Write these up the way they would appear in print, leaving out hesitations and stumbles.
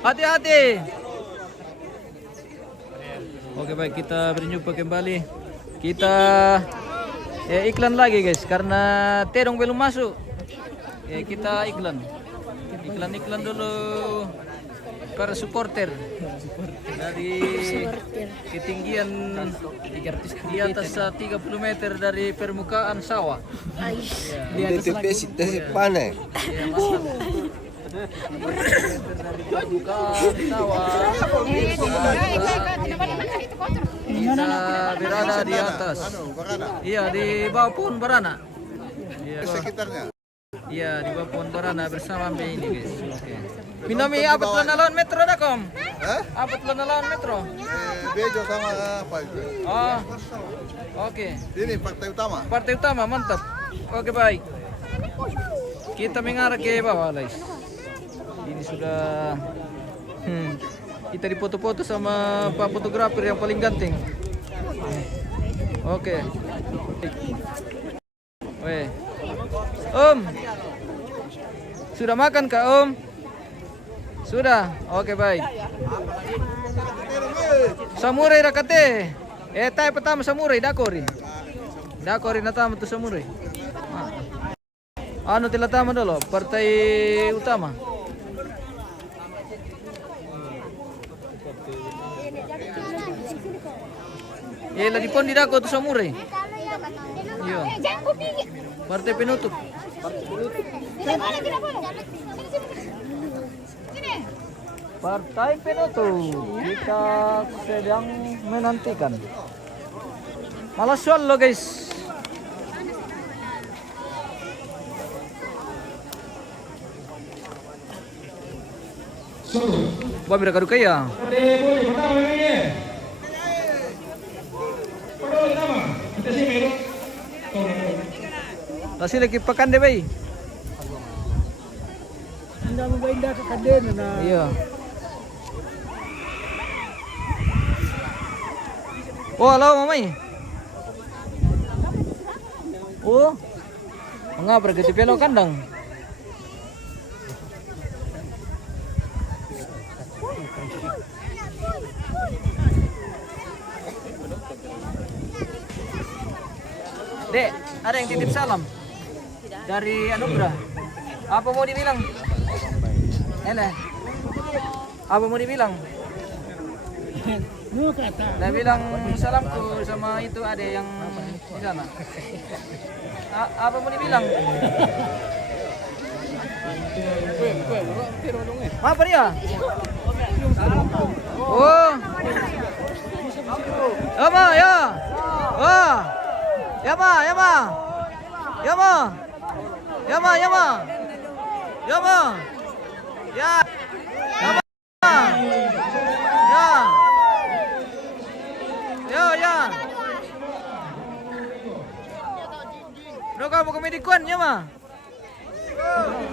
Hati-hati. Oke baik, kita berjumpa kembali. Kita iklan lagi guys, karena Terong belum masuk. Kita iklan dulu para supporter dari ketinggian di atas 30 meter dari permukaan sawah. Di atas panen. Dari permukaan sawah kita berada di atas. Iya, di bawah pohon barana. Sekitarnya. Iya, di bawah pohon barana bersama Mbe ini guys. Oke. Minami apa tuh lawan metro dah kom? Apa tuh lawan metro? Bejo sama apa itu? Oh. Oke. Ini partai utama. Partai utama, mantap. Oke baik. Kita mengarah ke bawah guys. Ini sudah kita dipoto-foto sama Pak fotografer yang paling ganteng. Oke. Weh. Om. Sudah makan Kak Om? Sudah. Oke baik. Samurai rakate. Tai pertama samurai dakori. Dakori natama tu samurai. Anu tilatama dulu, partai utama. Lagi pon di dako tu samurai. Iya. Partai penutup. Partai penutup. Kita sedang menantikan. Malas soal lo guys. Wah, mereka duka ya. Kasi lagi pakan deh, bay. Hindi mo ba indah ka kadin na? Iya. Oh, halo mamay. Oh. Mga bergati pelo kandang. Dek, ada yang titip salam dari Anugrah. Apa mau dibilang? Apa mau dibilang? Nah, bilang salamku sama itu ada yang di sana. Apa mau dibilang? Apa dia? Oh. Apa ya? Wah. Yama. Ya. Ya. Bro, kamu komedikuan Yama.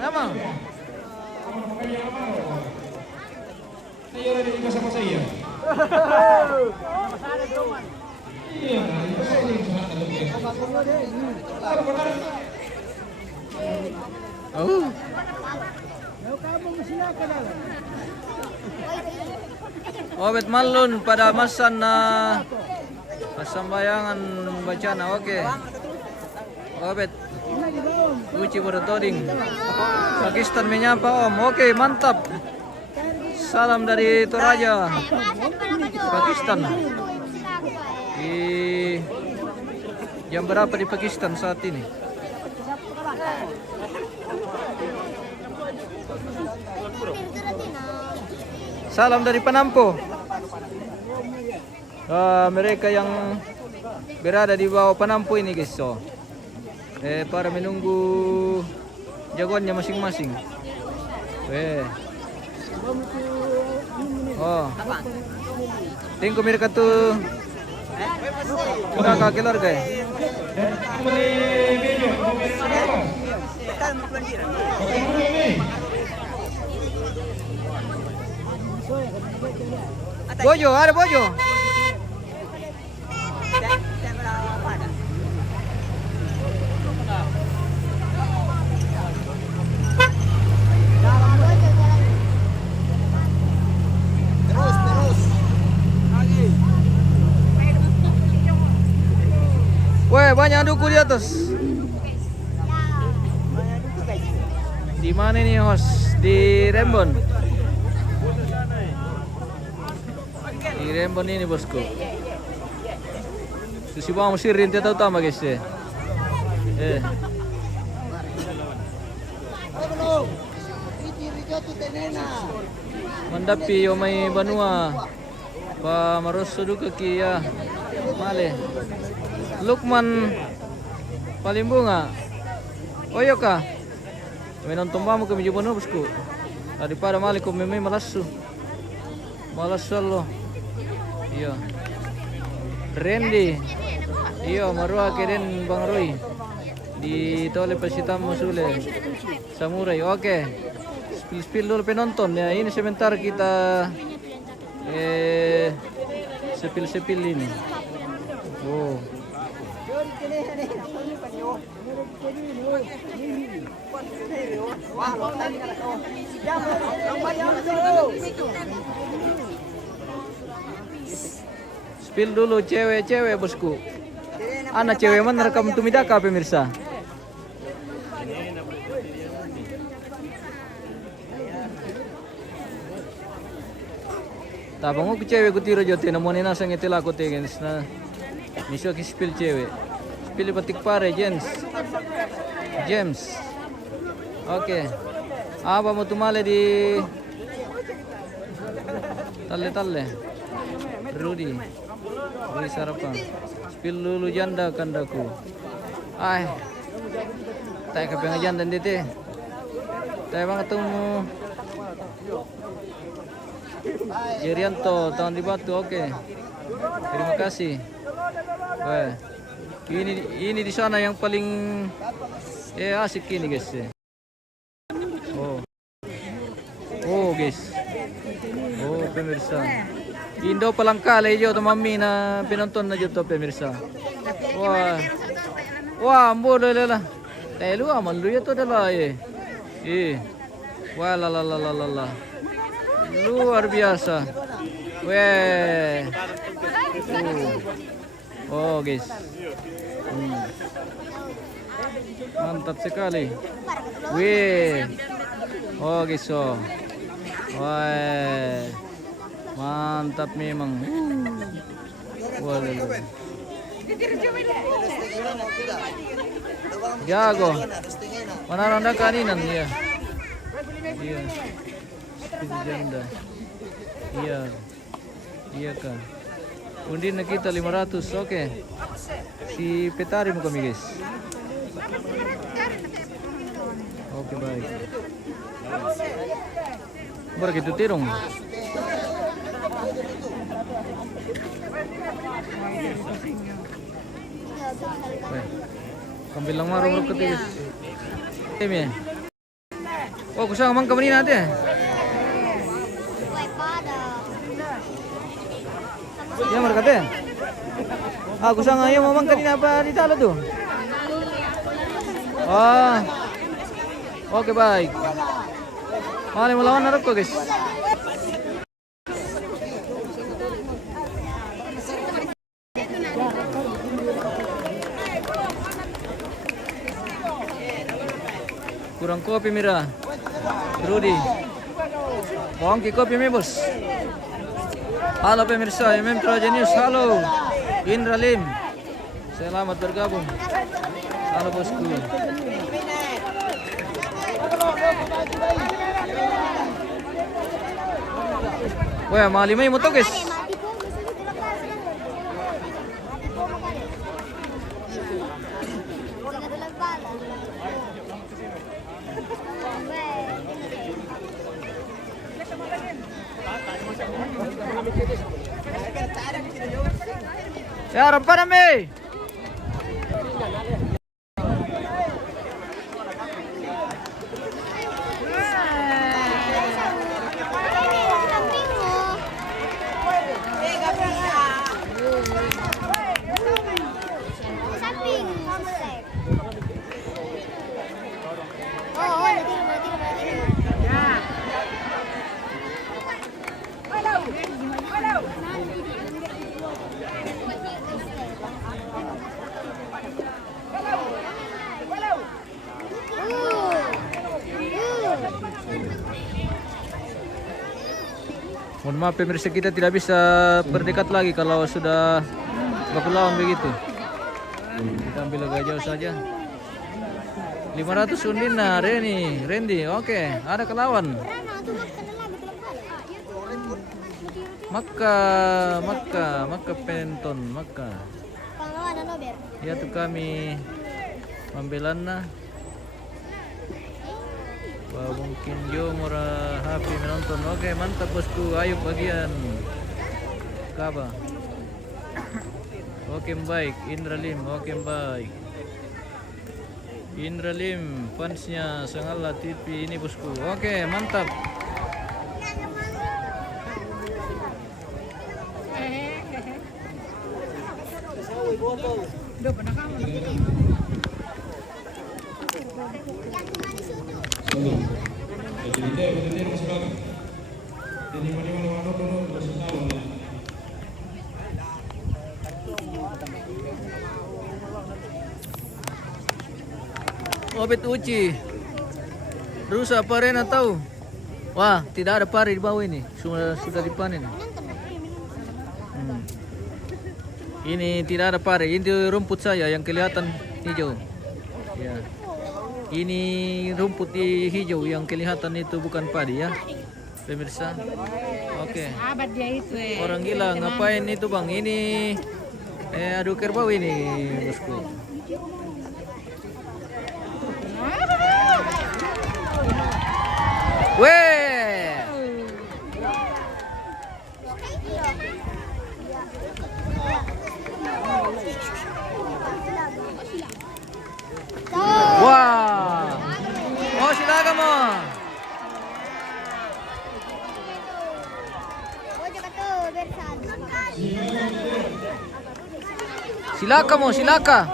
Yama. Ayo ada di sama saya. Oh. Obet malun pada masa na pasambayangan bacaan. Oke. Obet uci bertoding. Pakistan menyapa Om. Oke, mantap. Salam dari Toraja, Pakistan. Jam berapa di Pakistan saat ini? Salam dari Penampo. Mereka yang berada di bawah Penampo ini guys. So, para menunggu jagoannya masing-masing. Oh, tingko mereka tuh kakak keluarga ya. Bojo, ada Bojo. banyak duku di atas. Di mana nih host? Di Rembon. Di Rembon ini bosku. Susi bawang Mesir rintik utama guys ya. Mandapi yo may banua. Pa maroso duka kia male. Lukman Palimbunga. Oyo ka. May nonton mo kami jubano bosku. Daripada male ko may malasu. Malasu lo. Iya. Randy. Iya, marua keren Bang Roy. Di Tole Pasitam Musule. Samurai. Oke. Spill dulu penonton ya. Ini sebentar kita sepil ini. Oh. Spill dulu cewek-cewek bosku. Anak cewek mana rekam tumidaka pemirsa. Tabang ko cewek ko tiro jote na moni nasa ngetila ko tegens na miso ki spill cewek. Spill batik pare James. Oke. Apa mau tumale di talle. Rudy sarapan. Spill dulu janda kandaku. Tay kapeng janda dite. Tay bang ketemu Jerianto tahun di Batu. Oke. Terima kasih. Wah. Ini di sana yang paling asik ini guys. Oh guys. Oh pemirsa. Indo palang kali jo to mami na pinonton na jo to pemirsa. Wah, boleh lah. Telu aman lu ya to dala Wah la. Luar biasa. Weh. Oh guys. Mantap sekali. Weh. Oh guys. Wah. Mantap memang. Waduh. Jago. Mana ronda kaninan ya? Iya. Janda. Iya kan. Undi na kita 500. Oke. Si Petari mo kami guys. Oke baik. Baru gitu tirong. Kambilang marong ketis. Temi. Oh, kusang mang kamani natin. Ya merkate. Kusang ayo mamang kanina pa di talo tuh. Oke baik. Mali melawan narap ko guys. Kurang kopi Mira. Rudy. Bawang ki kopi mi bos. Halo pemirsa MM Troja News. Halo Indra Lim. Selamat bergabung. Halo bosku. Wah, malimay mo to guys. Ya, harap pa namin. Mohon maaf pemirsa, kita tidak bisa berdekat lagi kalau sudah baku lawan begitu. Kita ambil agak jauh saja. 500 undin nah Randy. Oke, ada kelawan. Maka penton, maka. Ya tuh kami membelana. Wah, mungkin Jo murah happy menonton. Oke, mantap bosku. Ayo bagian Kaba. Oke, baik. Indra Lim, oke baik. Indra Lim, fansnya Sangala TV ini bosku. Oke, mantap. Obet uci. Rusa paren tahu? Wah, tidak ada pari di bawah ini. Sudah dipanen. Ini tidak ada pari. Ini rumput saya yang kelihatan hijau. Ya. Ini rumput hijau yang kelihatan itu bukan padi ya. Pemirsa. Oke. Abad dia itu. Orang gila ngapain itu Bang? Ini adu kerbau ini, bosku. Weh. Wah. Oh, silakan mo. Silakan.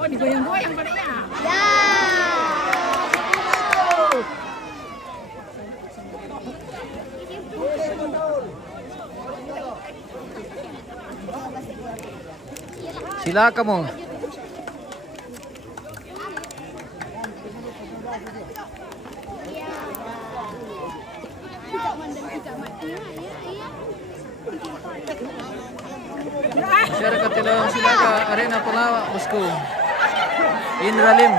Oh, digoyang-goyang pada ya. Silakan mo. Masyarakat Tilawang Silaga Arena Pelawak bosku. Indra Lim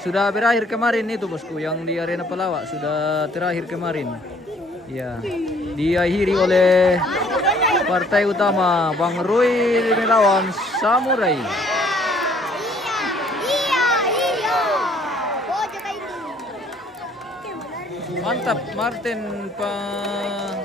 sudah berakhir kemarin itu bosku, yang di Arena Pelawak sudah terakhir kemarin. Ya, diakhiri oleh partai utama Bang Rui melawan Samurai. Mantap Martin Pangalinan.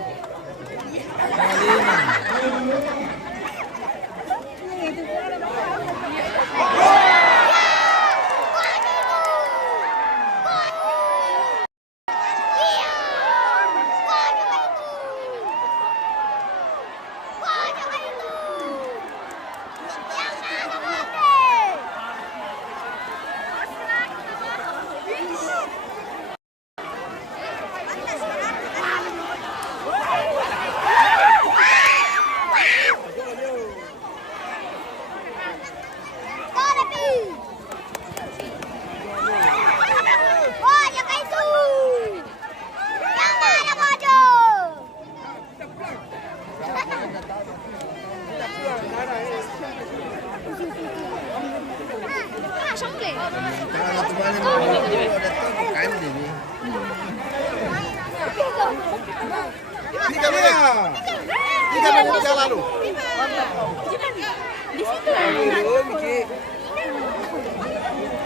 Tiga menit yang lalu.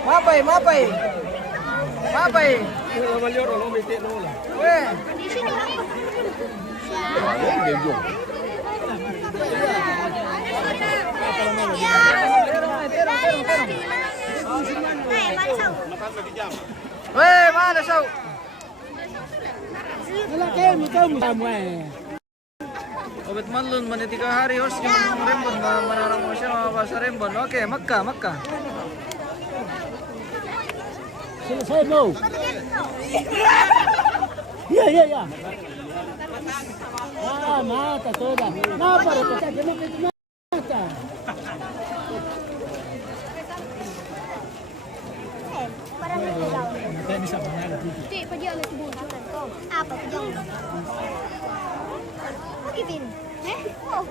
Mapai. Weh. Weh, mana Sau? Kalau kamu Obet malun maniti ka hari horse yung rembon manarang mo siya mabasa rembon. Okay, Makka. Selesai mau. Iya. Mata sudah. Kenapa itu? Kenapa itu mata? Kita bisa mengalir. Cik, pergi oleh tubuh. Apa pergi? Kevin. Oh,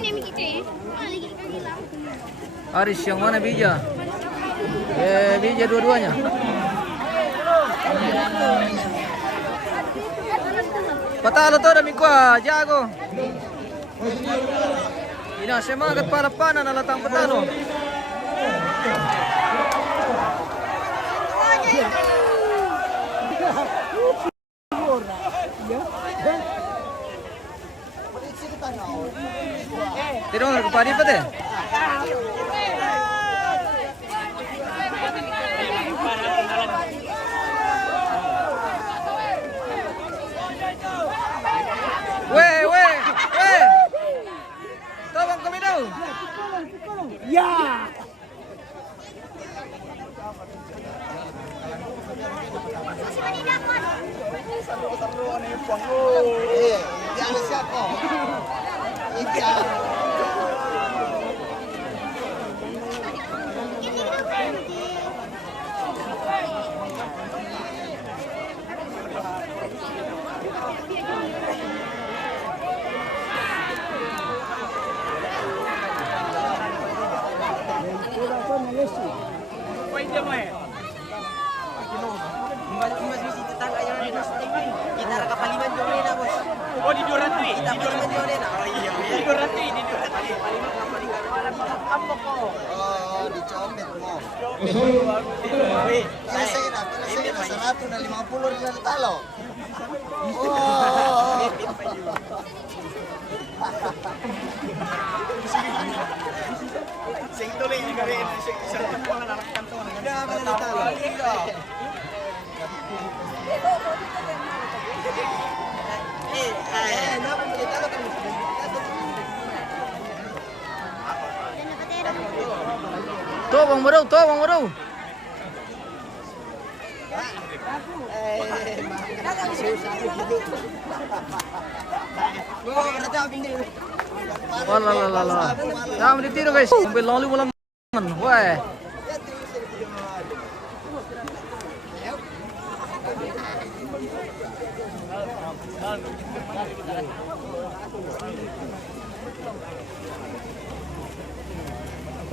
ini Miki Cik. Aris yang mana bija? Bija dua-duanya. Patalo to dami ko jago. Ina semangat para panan alatang patalo. Tidak mau kepadi pa deh. Weh. Tolong kami dong. Ya. Jangan siapa? Iya. Kita raka paliman jore na bos. Oh di Duratwi. Kita paliman jore na. Oh iya. Di Duratwi. Paliman kapal kampok ko. Oh, dicopet mo. Pinasay na. Sa rato na 50 rin na talo. Oh. Sing tuloy ni gari sa mga narakkanto na. Tawang mo daw. Wala. Tama ditiro guys. Sambil loli walang weh.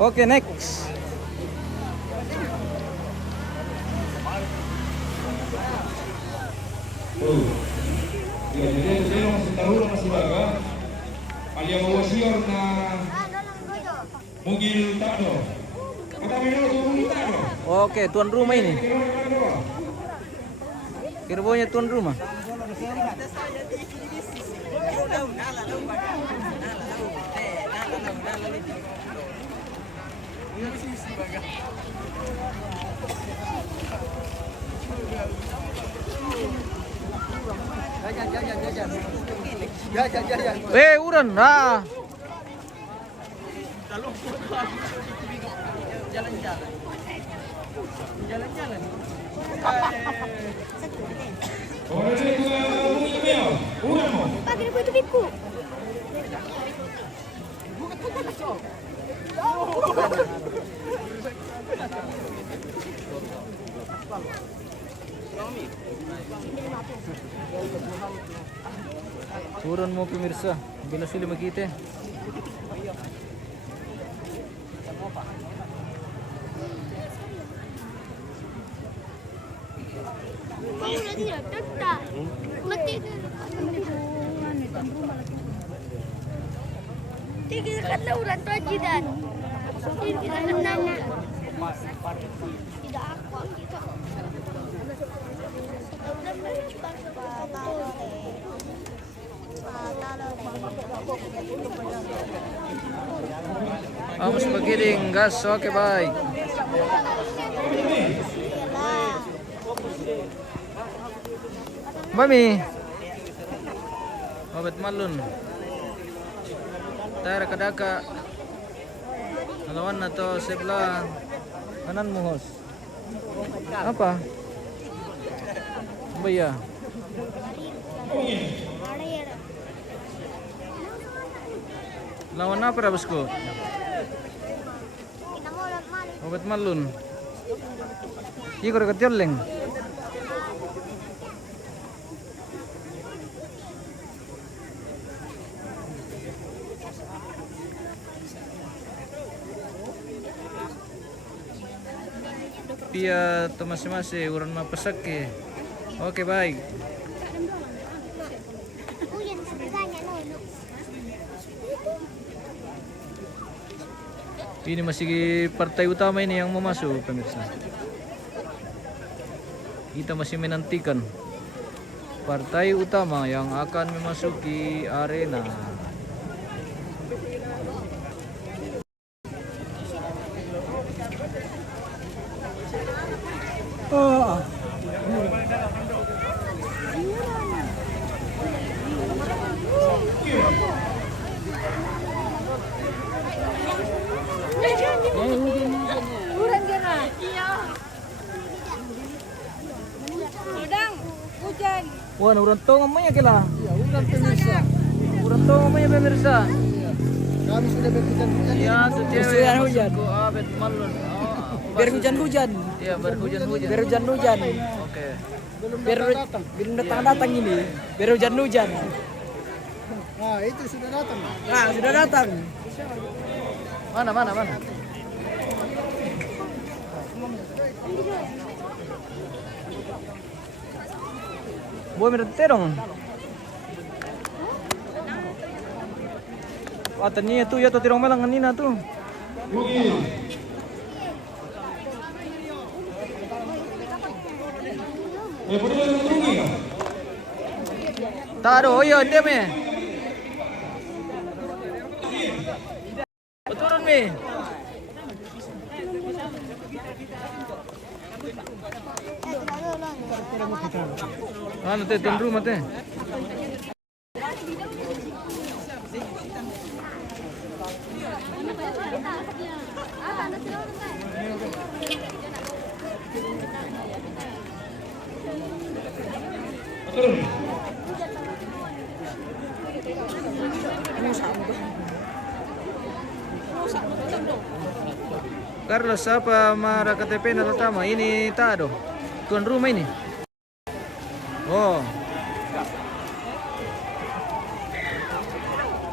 Okay, next. Ya, jadi saya masih tahu masih baga. Alia mawasior na Mugil Tado. Kata Mino Mugil Tado. Okay, tuan rumah ini. Kirbonya tuan rumah. Uran nah. Jalan-jalan. Orang itu Mugil Mio. Uran mo. Pagi na po ito, Bipko. Turun mo pemirsa, bila sila makita. Tigil ka na ulan to, Jidan. Tigil ka na. Tidak aku kita. Vamos pagiling gas, okay bye. Mami. Mabet malun. Tara kadaka. Alawan na to sebelah kanan mo hos. Apa? Baya. Lawan apa bosku? Obat malun. Iko dekat joleng. Pia to masing-masing urang mapasak eh. Oke baik. Ini masih partai utama ini yang mau masuk pemirsa. Kita masih menantikan partai utama yang akan memasuki arena. Oh. Kurang gana. Iya. Sedang hujan. Wah, urang to mamanya kila. Ya, udah pemirsa. Urang to mamanya pemirsa. Kami sudah berhujan-hujan. Ya, tuh cewek Hujan, hujan. masuk ke abet malun. Biar hujan-hujan. Iya, berhujan-hujan. Biar hujan-hujan. Oke. Biar datang ini. Biar hujan-hujan. Nah, itu sudah datang. Nah, sudah datang. Mana? Boy terong. Atanya tuh ya tuh tirong melang nina tuh. Tak ada, oh iya dia me. Turun me. Ano teh tuan rumah teh? Carlos apa marah KTP na tama ini tado tuan rumah ini. Oh.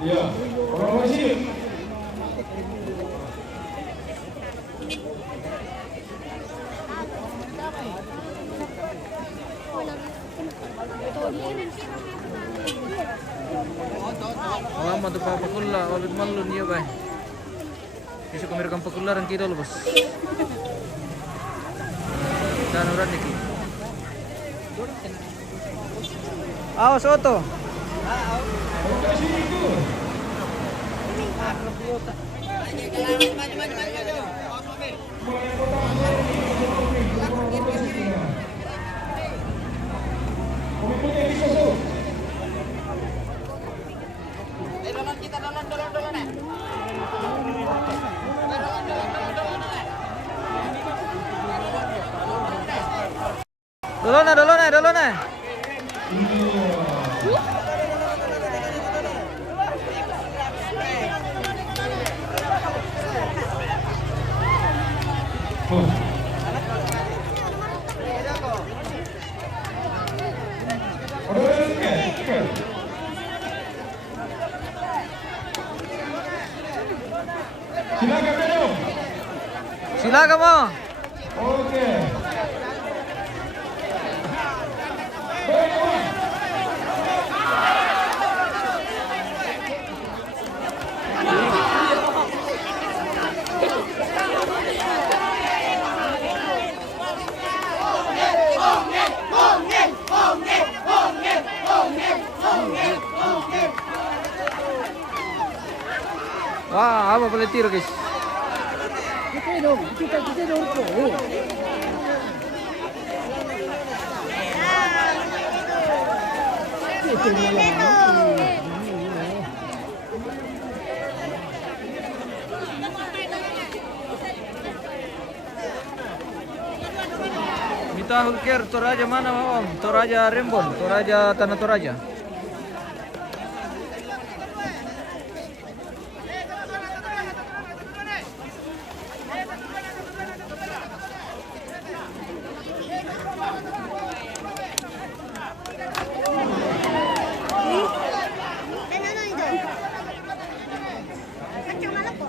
Ya, orang masih. Lama tuh papa kulla, wabit malun ya bay. Bisa kemirkan pakularan kita loh bos. Dan orang ini. Awas Oto. Dolona. Silakan mo. Oke. Wah, apa boleh tiro guys? Kita dong tuh. Hulker, Toraja mana Om? Toraja Rembon, Toraja Tanah Toraja. Dan ano ito? Kacang malak po.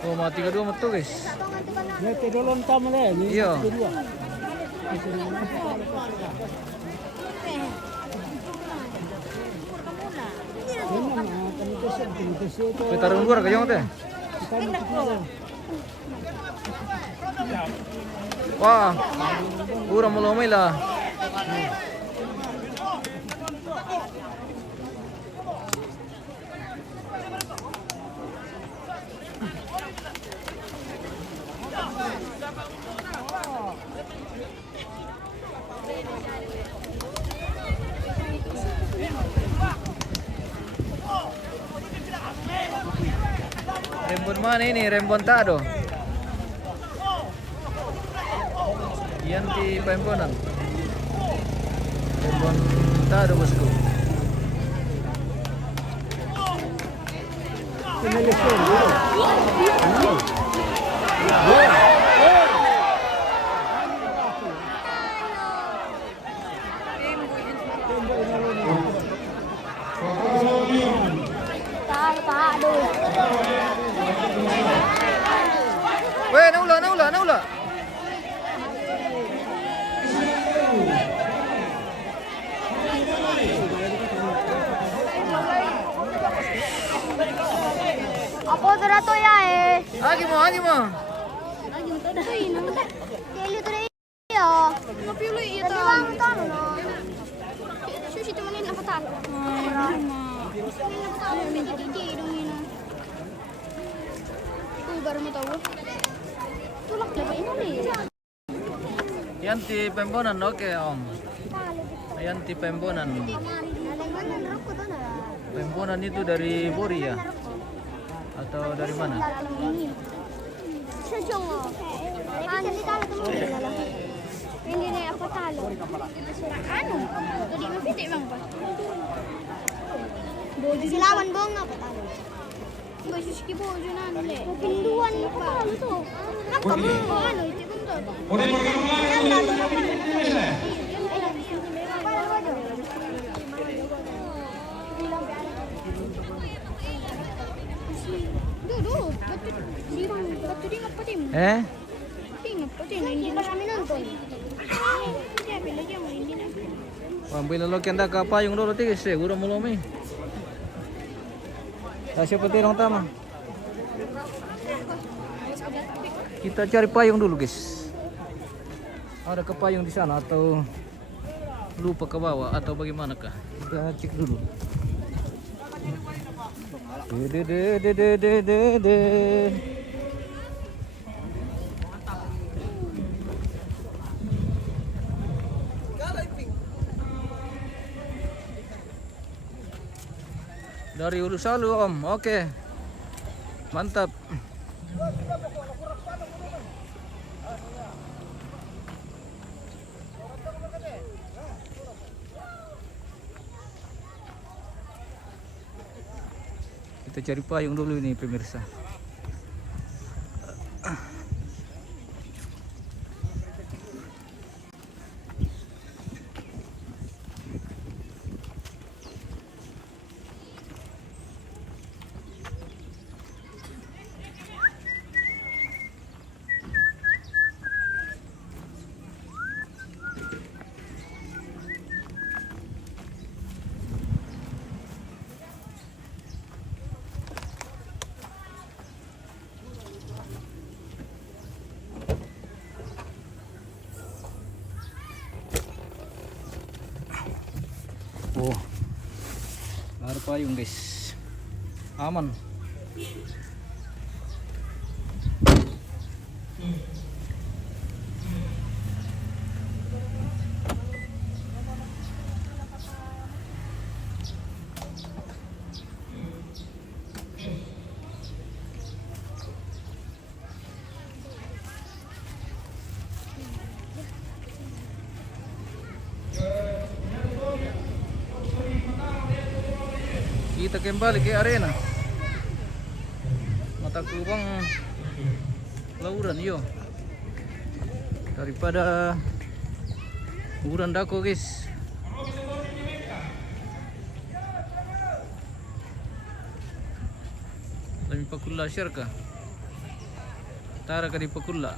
Oh, mga 32 mo to guys. Ya, tidulong tama na yan. Iya. Kedua. Yan na, mga kanito ito. Pitarong luar kayong teh. Wah, kurang melomai lah. Rembon mana ini? Rembon Tado. Yanti Pembonan. Rembon Tado bosku. Aduh. Weh, naula. Ako terato ya Agi mo. Lagi mo to dai nang ta. Keli to dai yo. Mapili ito. Dali lang to no. Sushi to manin apa talo. Hindi dong ina. Tuh baru mau tahu. Tulak dapat ini nih. Yanti Pembonan, oke Om. Yanti Pembonan. Pembonan itu dari Bori ya? Atau dari mana? Hindi na ako talo. Ano? Hindi mapiti bang pa? Silawan bong nga patalo. Basis ki bojo na nle. Pinduan ko talo to. Nakamo ano iti kundo. Boleh bergabung lagi untuk Indonesia. Ingat pa din, hindi na kami nandun. Sabi, lagyan mo, hindi na. Ambil lo kenda ka payung dulu tigis, seguro mulai. Siapa tirong tama? Kita cari payung dulu guys. Ada ke payung di sana atau lupa ke bawah atau bagaimana kah? Kita cek dulu. De. Dari Hulu Salu Om, oke. Mantap. Kita cari payung dulu ini pemirsa. Oh, ada payung guys, aman. kita kembali ke arena. Mataku bang lauran yo. Daripada uran dako guys. Lami pakulla syarka. Tara ka di pakulla.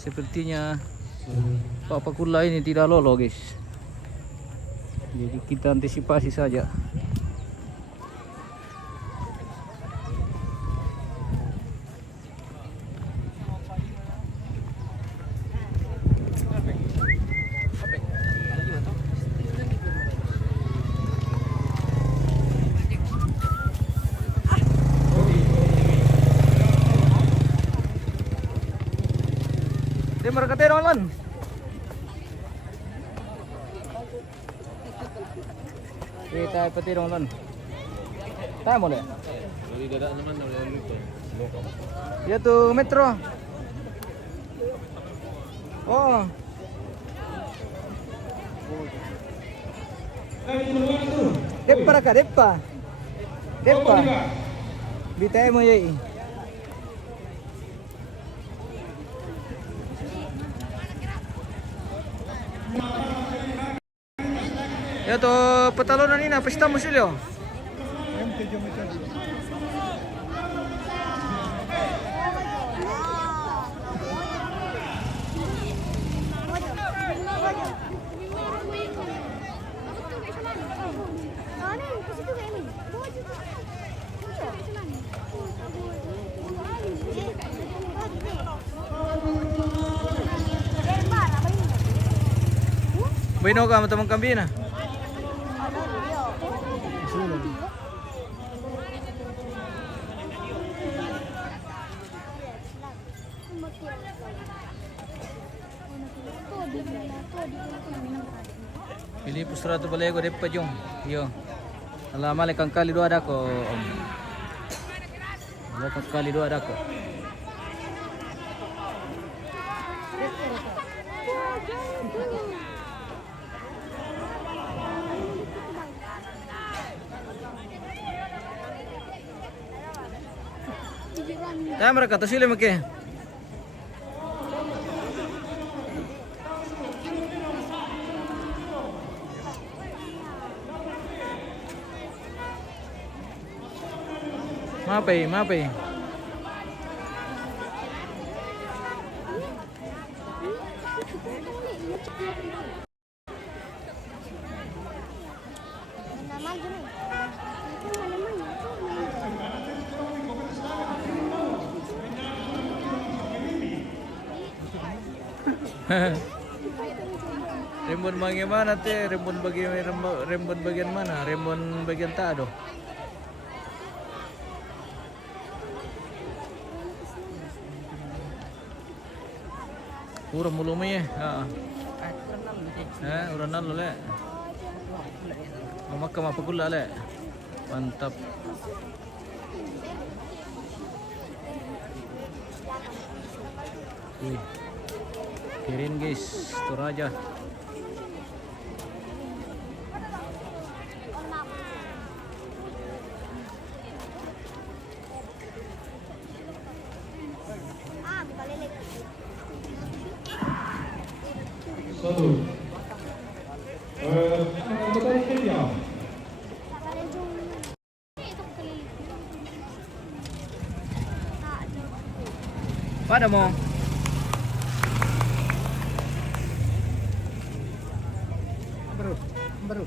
Sepertinya Pak Pakulla ini tidak lolos guys. Jadi kita antisipasi saja. Dia merekatero lan. Kita petirong lan. Tahu mo le? Dari dadak naman udah lupa. Ya tuh metro. Oh. Depa ka depa. Depa. Bitay mo yai. Ya tuh petalonan ini apa estamos Julio? Bueno ka teman kami na. Pilih pusratu balai ko depa jong. Yo. Alama le kali dua ada ko. Kali dua ada ko. Tayo mereka sila make. Mape. Rembon bagaimana teh? Rembon bagian mana? Rembon bagian tado. Kurang mulu ya. Uran nalo le. Mamakam apa gula le. Mantap. Kirin guys, Toraja. Satu. Betul ya. Pada mo. Baru.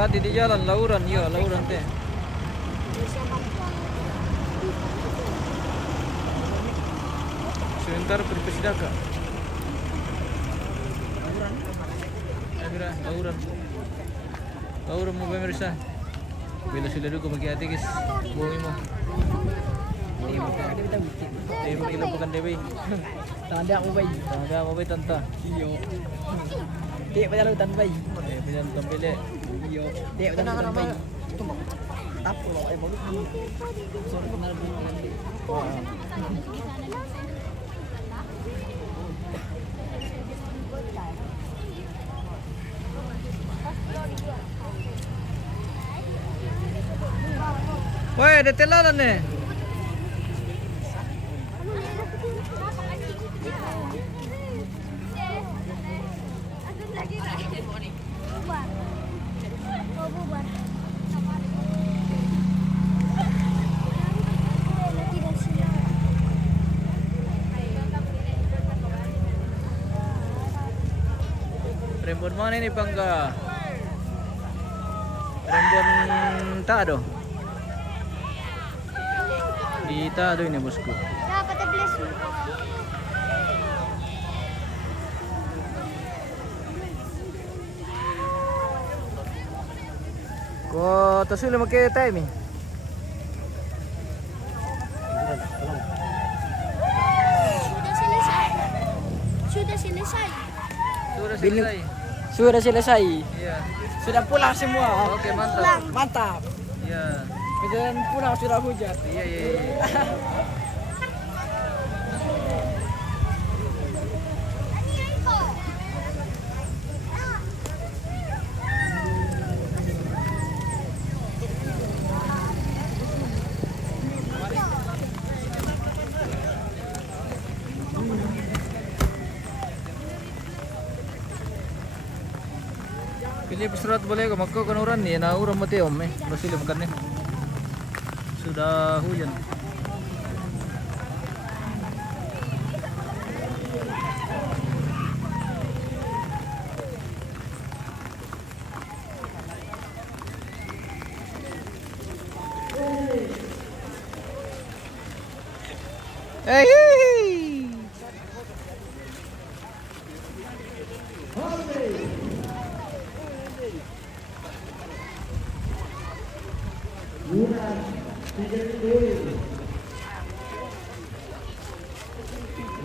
Hati-hati di jalan, lauran, iya lauran teh. Sebentar berpesidaka. Lauran. Lauran mo pemirsa. Bila sudah dulu hati guys. Buangin mo. Hindi mo ilang bukan dewi. Tanda ako ba? Tanda mo ba tanta? Iyo. Di pa daw tan bay. Bilang tampili. Iyo. Di pa daw tan bay. Tapo lo ay mo. Sorry na Woi, ada telalan nih. Rembon mana ini Bangga? Rembon Tado. Di Tado ini bosku. Dapat bless mo. Ko tasuli make time eh. Sudah selesai. Sudah selesai. Sudah selesai. Iya. Sudah pulang semua. Oke, mantap. Mantap. Iya. Kemudian pulang sudah hujan. Iya. Pilih surat boleh ke Makau kanuran nih, na urang mati om masih makan nih. Sudah hujan. Hey.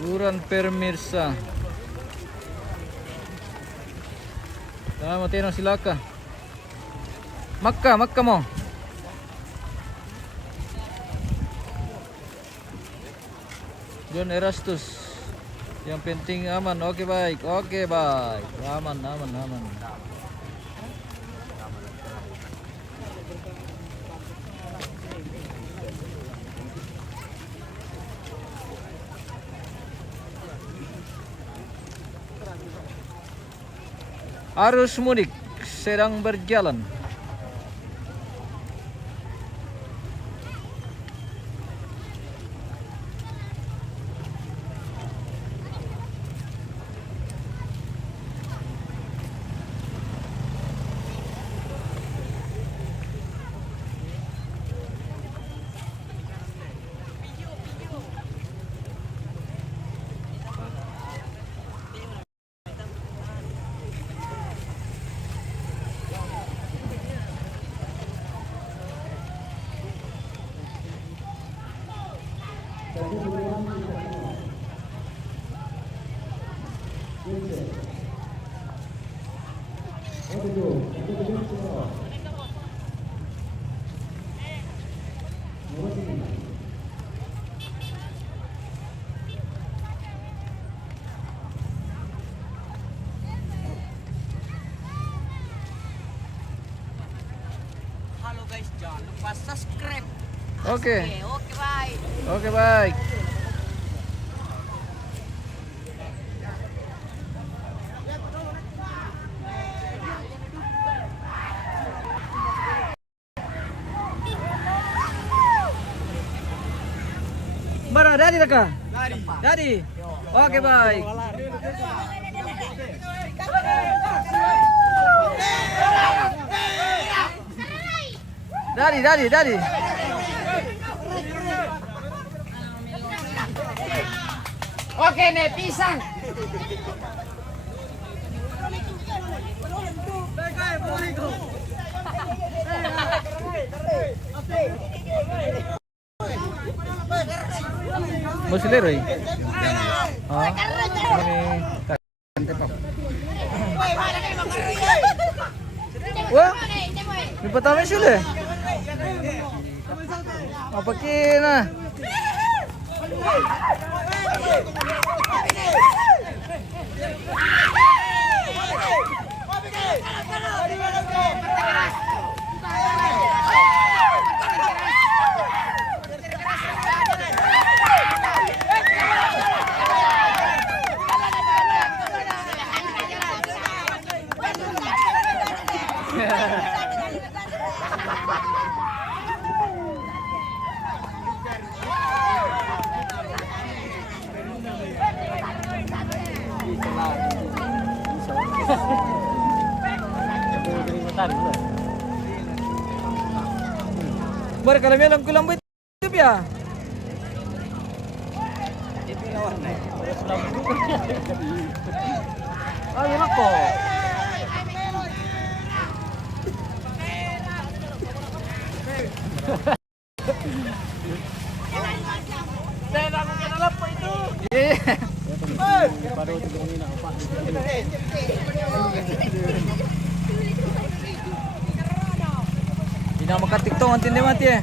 Buran pemirsa. Tama tinong silaka. Makka mo. John Erastus. Yang penting aman. Oke baik. Aman. Arus mudik sedang berjalan. Halo guys, jangan lupa subscribe. Oke. Oke, bye. Oke baik. Bara dari laka? Dari. Oke baik. Dali. Oke, nih pisang. Mau silero eh? Oh, ini wah, may patami sila eh. Mapakin na. Bar, kalau alam ko lang ba ito ya? Ay, nako. Hindi na makatiktong ang tindi mati eh.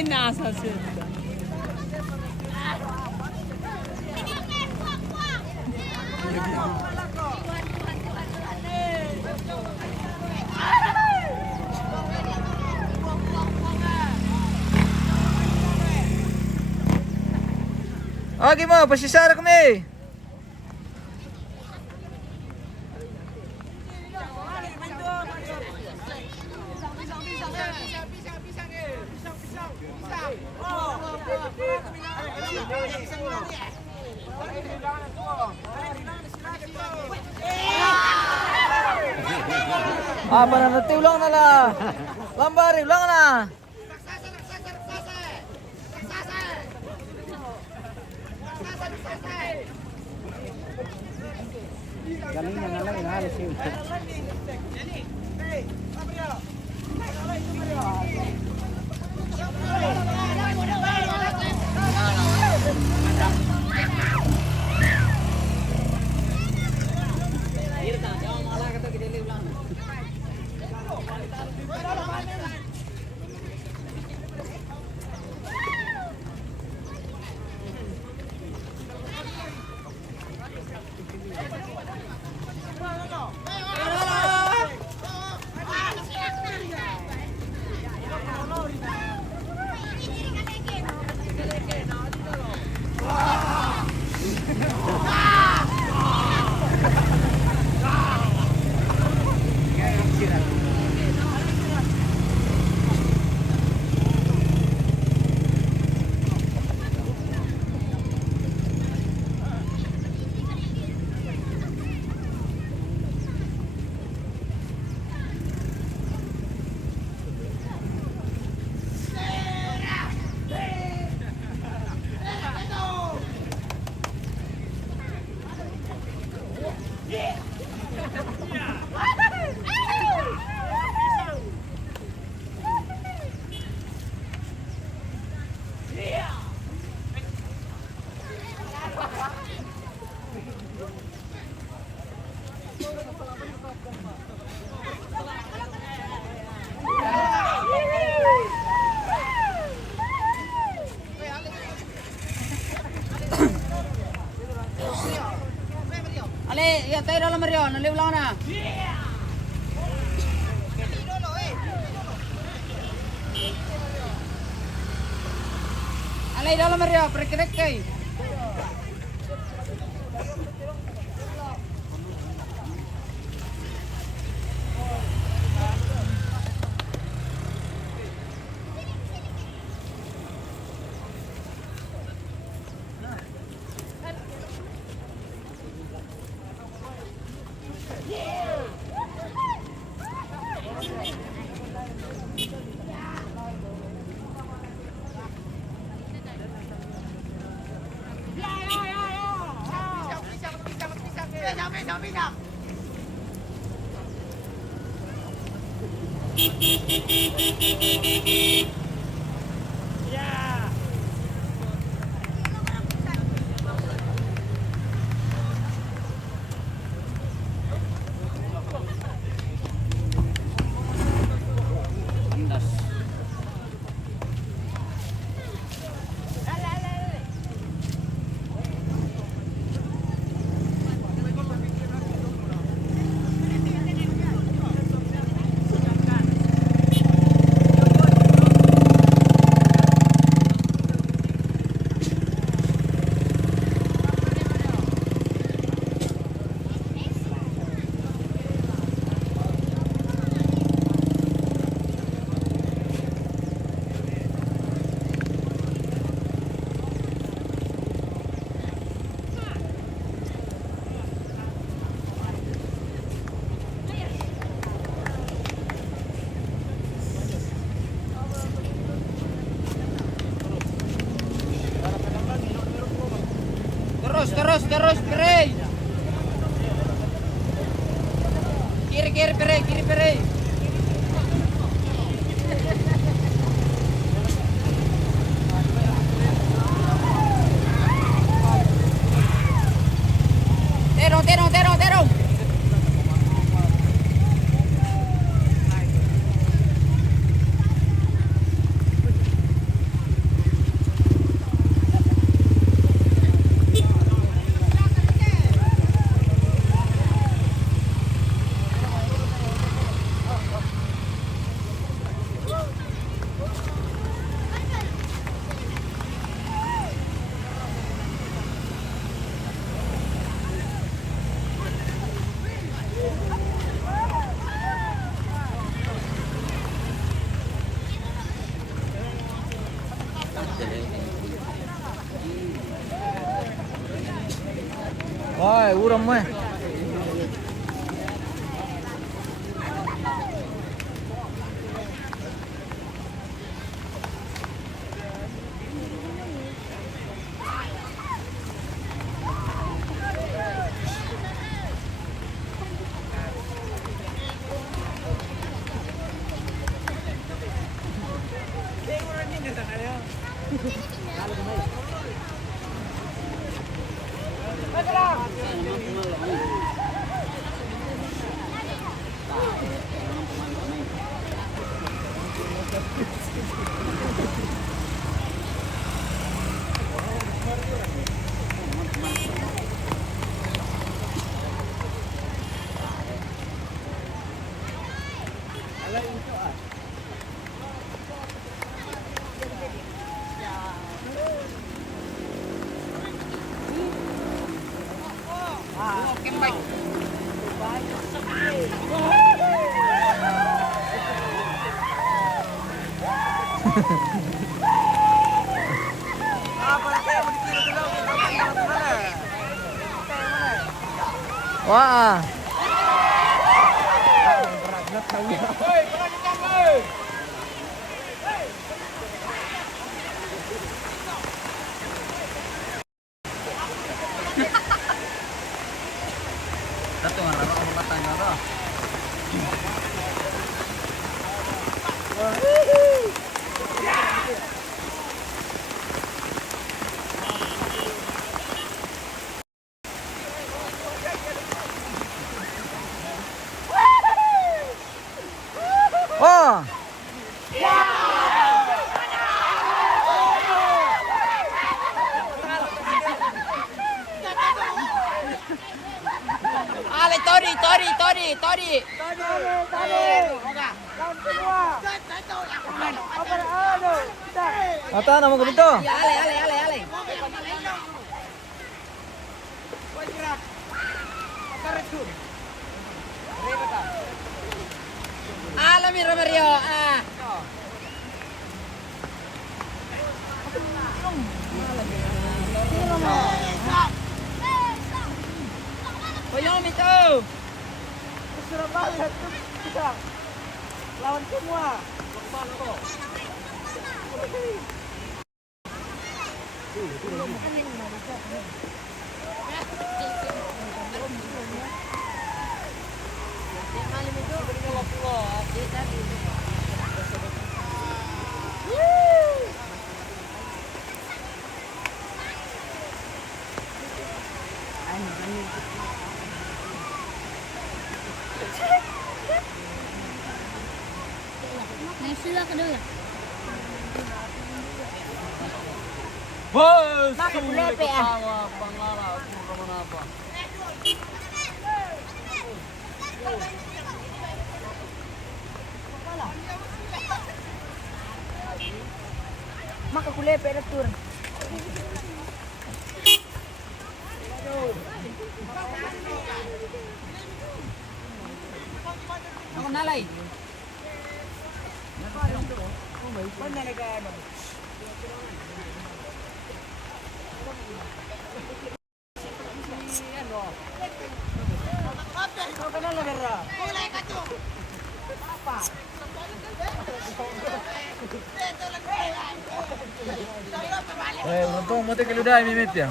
Nasa sila. Okay mo, pasisara kami. Ah, pananati ulang na la. Lambari ulang na. Galing na lang inahalis yun. tayo dalam Mario, naliw lang na. Alay dalam Mario, perkirek kay. Terus, Pere. Kiri, Pere. Terong. Wah, uram mo eh. Wah. Satu ngarang kamu katanya apa? Oh, Todi. Ata na mo dito. Ale. Alami Romario. Boyong itu. Lawan semua. Nah, sudah kedua. Bos. Maka bulepe ah. Maka kulepe na tur. Ako nalay. Untung mo tayo luday mimit ya.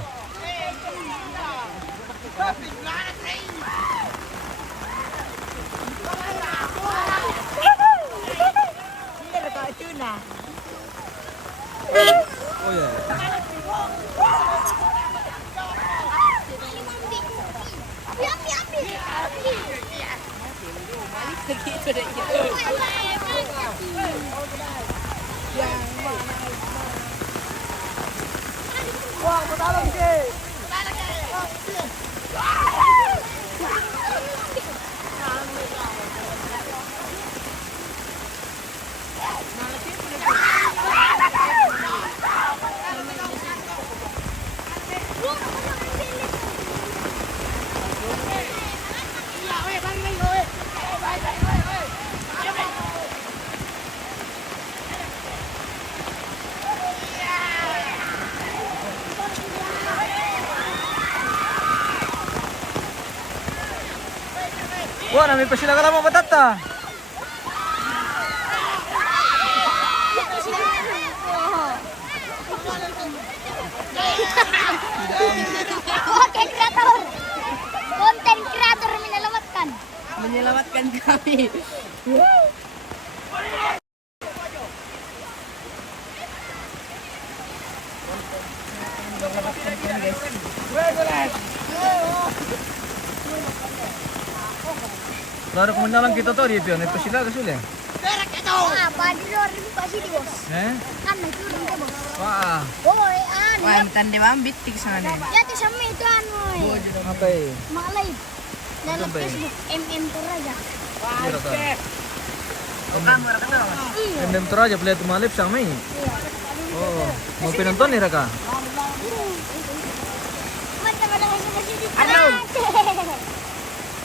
Oh ya. Wah, patalang ke. Wah, nami pa sila kalamang batata. Konten kreator menyelamatkan. Menyelamatkan kami. Baru kemenangan kita tuh dia pion, itu sila ke sulit. Apa di luar ini pasti di bos. Kan itu udah bos. Wah, Boy, Wah, intan di bambit tik sana deh. ya tuh sama itu anu. apa ya? Malay. Dalam Apa ya? Facebook MM Toraja. Iya, Raka. Kamu kenal? Endem teraja pelit malip sang mai. Oh, mau penonton nih Raka? Mata-mata masuk sini. Ano?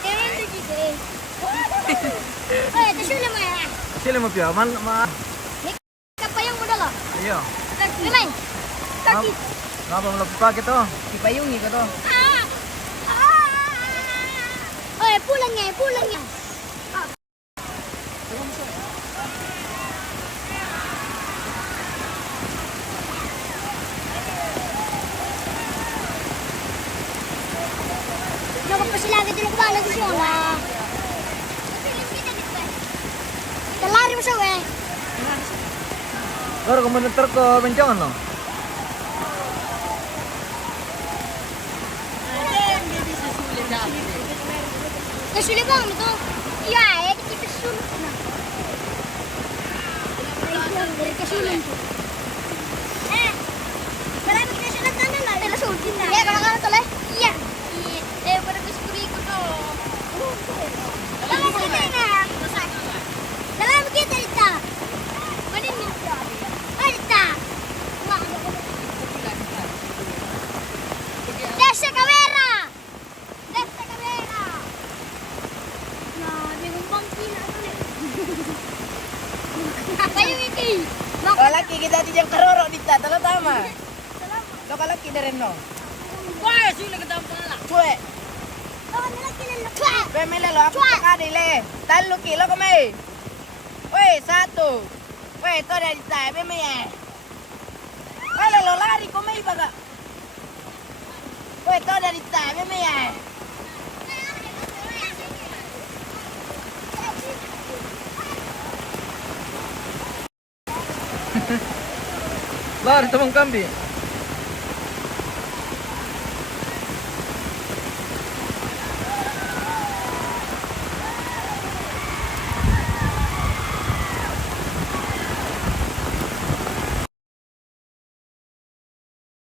Keren tuh gitu. Oh, itu sudah mah. Sila mo pion, ma. Siapa yang muda loh? Iya. Gimana? Kaki. Ngapa mo lapag ito? Dipayungi ko to. Oh, pulang ya. Nakapasilaga din ako bala gusto na. Kalari mo siya eh. Baru komentar ke bencangan lo. Nasulit bang ito? Iya, kita sulit na. Dari kesulitan tuh. Marami kita sulit na na. Tela sulit na. Ya, kalau tuloy. Iya. Pada gusto ko to. Dalam kita ini. Dalam kita itu. Mana ni? Ada. Desa kamera. Desa kamera. Nah, dia ngumpang kina tu. Kayu ini. Kalaki kita tijang karoro dita, talo tama. Lo kalaki na rin no. Wah, sila ka dapat pala. Chue. Oh, nalaki na lakwa. Pemela lo ako kadile. Talo kilo kami. Weh, satu. Weh, to dari dita, bemaya. Kala lo lari kami baga. Weh, to dari dita, bemaya. Lari tamang kambi.